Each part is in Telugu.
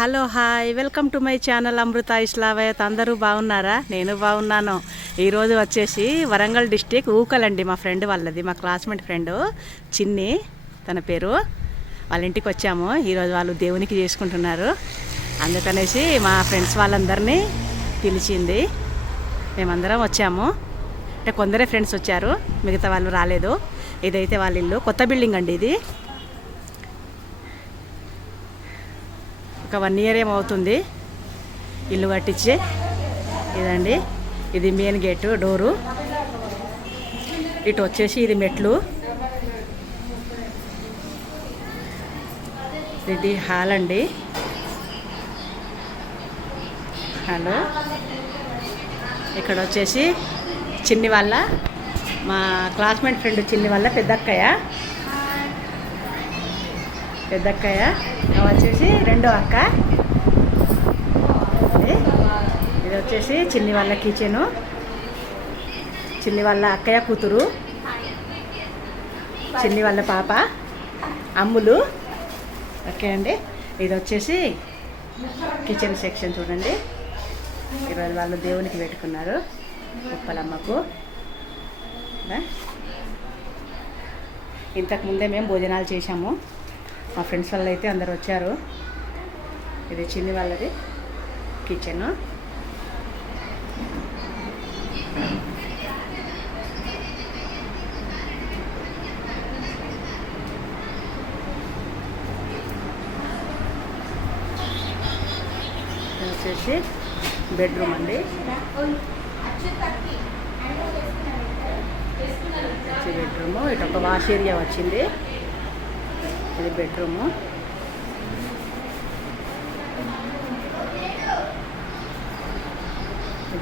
Hello hi welcome to my channel Amrutha Islavath. అందరూ బాగున్నారా? నేను బాగున్నాను. ఈరోజు వచ్చేసి వరంగల్ డిస్టిక్ ఊకల్ అండి. మా ఫ్రెండ్ వాళ్ళది, మా క్లాస్మేట్ ఫ్రెండ్ చిన్ని తన పేరు. వాళ్ళ ఇంటికి వచ్చాము. ఈరోజు వాళ్ళు దేవునికి చేసుకుంటున్నారు. అందుకనేసి మా ఫ్రెండ్స్ వాళ్ళందరినీ పిలిచింది. మేమందరం వచ్చాము. అంటే కొందరే ఫ్రెండ్స్ వచ్చారు, మిగతా వాళ్ళు రాలేదు. ఇదైతే వాళ్ళ ఇల్లు. కొత్త బిల్డింగ్ అండి ఇది. ఒక 1 year ఏమవుతుంది ఇల్లు కట్టించి. ఇదండి, ఇది మెయిన్ గేటు, డోరు. ఇటు వచ్చేసి ఇది మెట్లు. ఇది హాల్ అండి. హలో, ఇక్కడ వచ్చేసి చిన్ని వాళ్ళ, మా క్లాస్మేట్ ఫ్రెండ్ చిన్ని వాళ్ళ పెద్దక్కయ్య వచ్చేసి రెండో అక్క. ఇది వచ్చేసి చిన్ని వాళ్ళ కిచెను, చిన్ని వాళ్ళ అక్కయ్య కూతురు, చిన్ని వాళ్ళ పాప అమ్ములు. ఓకే అండి, ఇది వచ్చేసి కిచెన్ సెక్షన్. చూడండి, ఈరోజు వాళ్ళు దేవునికి పెట్టుకున్నారు ఉప్పలమ్మకు. ఇంతకుముందే మేము భోజనాలు చేశాము. మా ఫ్రెండ్స్ వాళ్ళు అయితే అందరు వచ్చారు. ఇది చిన్ని వాళ్ళది కిచెన్. వచ్చేసి బెడ్రూమ్ అండి. బెడ్రూము, ఇటు ఒక వాష్ ఏరియా వచ్చింది. ఇది బెడ్రూము.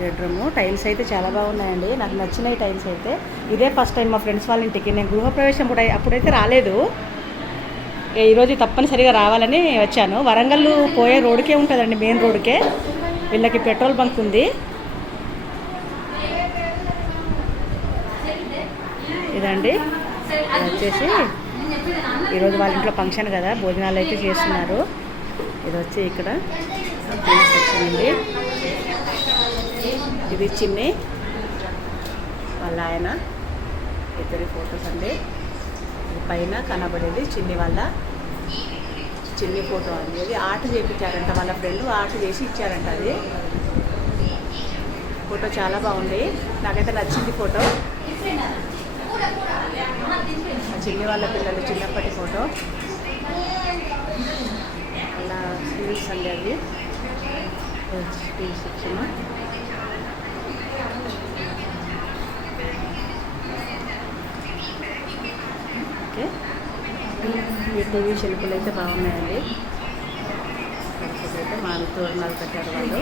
బెడ్రూము టైల్స్ అయితే చాలా బాగున్నాయండి. నాకు నచ్చినాయి టైల్స్ అయితే. ఇదే ఫస్ట్ టైం మా ఫ్రెండ్స్ వాళ్ళ ఇంటికి నేను గృహప్రవేశం కూడా అప్పుడైతే రాలేదు. ఈరోజు తప్పనిసరిగా రావాలని వచ్చాను. వరంగల్ పోయే రోడ్డుకే ఉంటుందండి, మెయిన్ రోడ్డుకే. వీళ్ళకి పెట్రోల్ బంక్ ఉంది. ఇదండి, వచ్చేసి ఈరోజు వాళ్ళ ఇంట్లో ఫంక్షన్ కదా, భోజనాలు అయితే చేస్తున్నారు. ఇది వచ్చి ఇక్కడ సెక్షన్ ఉంది. ఇది చిన్ని వాళ్ళ ఆయన, ఇద్దరి ఫొటోస్ అండి. పైన కనబడేది చిన్ని వాళ్ళ చిన్ని ఫోటో అండి. అది ఆర్ట్ చేయించారంట, వాళ్ళ ఫ్రెండ్ ఆర్ట్ చేసి ఇచ్చారంట. అది ఫోటో చాలా బాగుంది, నాకైతే నచ్చింది ఫోటో. చిన్ని వాళ్ళ పిల్లలు చిన్నప్పటి ఫోటో. అలా సీల్స్ అండి, అది టీవీ సెక్షన్. ఓకే, ఈ టీవీ షెల్ఫ్లు అయితే బాగున్నాయండి. అయితే మాది తోరణాలు కట్టారు వాళ్ళు.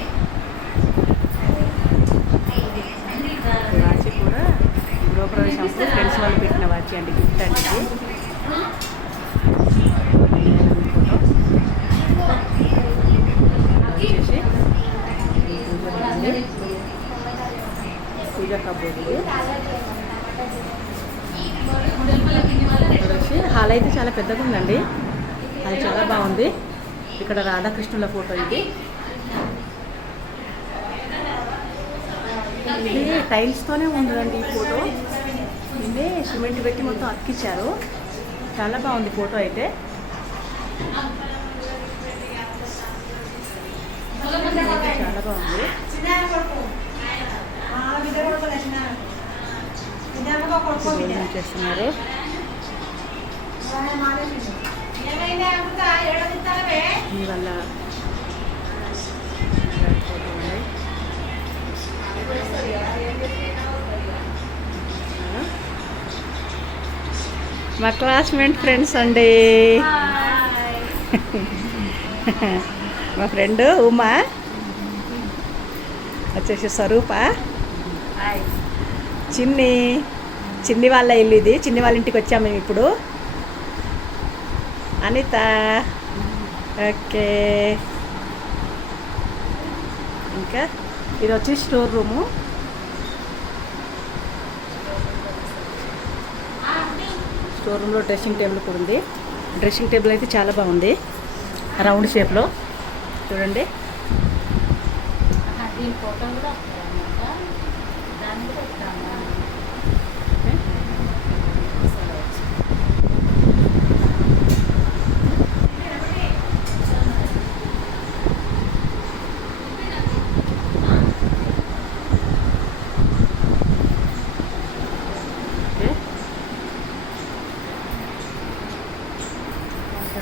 వాచి కూడా గృహప్రవేశం ఫ్రెండ్స్ వాళ్ళు పెట్టిన వాచి అండి, గిఫ్ట్ అండి ఇది. ఫోటో వచ్చేసి పూజ కబోర్డ్. ఇక్కడ వచ్చి హాల్ అయితే చాలా పెద్దగా ఉందండి, అది చాలా బాగుంది. ఇక్కడ రాధాకృష్ణుల ఫోటో. ఇది టైల్స్తోనే ఉందండి ఈ ఫోటో. ఇదే సిమెంట్ పెట్టి మొత్తం అతికిచ్చారు. చాలా బాగుంది ఫోటో అయితే. చాలా బాగుంది. చేస్తున్నారు. ఇవల్ల మా క్లాస్మేట్ ఫ్రెండ్స్ అండి. మా ఫ్రెండ్ ఉమా వచ్చేసి స్వరూప, చిన్ని వాళ్ళ ఇల్లు ఇది. చిన్ని వాళ్ళ ఇంటికి వచ్చాము మేము ఇప్పుడు. అనిత. ఓకే, ఇంకా ఇది వచ్చి స్టోర్ రూము. స్టోర్ రూమ్లో డ్రెస్సింగ్ టేబుల్ కూడా ఉంది. డ్రెస్సింగ్ టేబుల్ అయితే చాలా బాగుంది, రౌండ్ షేప్లో. చూడండి. దీని ఫోటో కూడా వస్తాయన్నమాట. దాన్ని కూడా ఇస్తాము.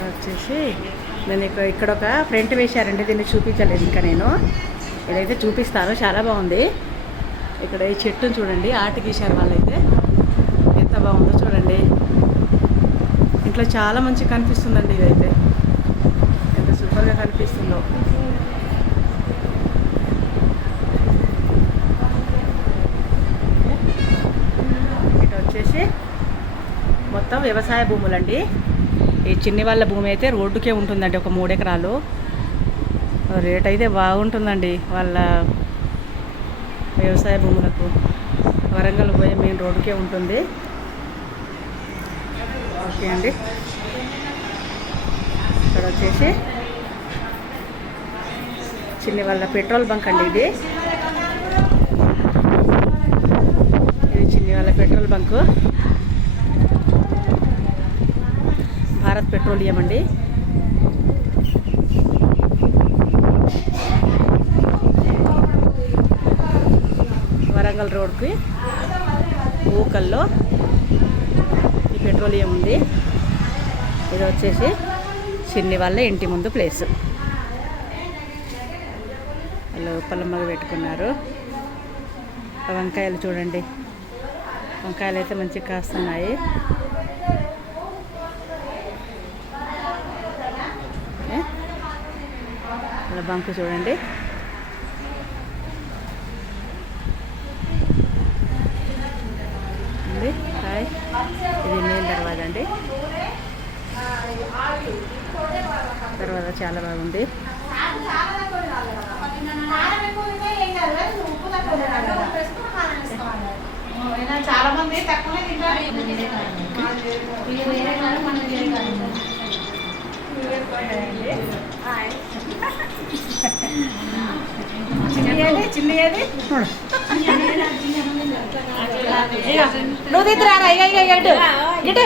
వచ్చేసి నేను ఇక్కడ ఒక ఫ్రంట్ వేశారండి, దీన్ని చూపించలేదు ఇంకా నేను. ఇదైతే చూపిస్తాను, చాలా బాగుంది. ఇక్కడ ఈ చెట్టును చూడండి, ఆర్ట్ గీశారు వాళ్ళైతే, ఎంత బాగుందో చూడండి. ఇంట్లో చాలా మంచిగా కనిపిస్తుందండి, ఇదైతే ఎంత సూపర్గా కనిపిస్తుందో. ఇటు వచ్చేసి మొత్తం వ్యవసాయ భూములండి. ఈ చిన్ని వాళ్ళ భూమి అయితే రోడ్డుకే ఉంటుందండి, ఒక 3 ఎకరాలు. రేట్ అయితే బాగుంటుందండి వాళ్ళ వ్యవసాయ భూములకు. వరంగల్ పోయే మెయిన్ రోడ్డుకే ఉంటుంది. ఓకే అండి. ఇక్కడ వచ్చేసి చిన్ని వాళ్ళ పెట్రోల్ బంక్ అండి ఇది చిన్ని వాళ్ళ పెట్రోల్ బంకు, భారత్ పెట్రోలియం అండి. వరంగల్ రోడ్కి ఊకల్లో ఈ పెట్రోలియం ఉంది. ఇది వచ్చేసి చిన్ని వాళ్ళ ఇంటి ముందు ప్లేసు. లోపల మగ పెట్టుకున్నారు. వంకాయలు చూడండి, వంకాయలు అయితే మంచిగా కాస్తున్నాయి. అలా బంకు చూడండి. హాయ్, ఇది మెయిన్ దర్వాజా అండి. దర్వాజా చాలా బాగుంది. చాలా మంది తక్కువనే తింటారు. చిన్ని ఏది నువ్వు తిద్దరా ఇటు ఇటు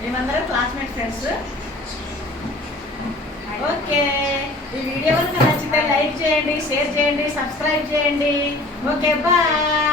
మేమందరం క్లాస్మేట్ ఫ్రెండ్స్. ఓకే, ఈ వీడియో కనుక నచ్చితే లైక్ చేయండి, షేర్ చేయండి, సబ్స్క్రైబ్ చేయండి. Okay, bye.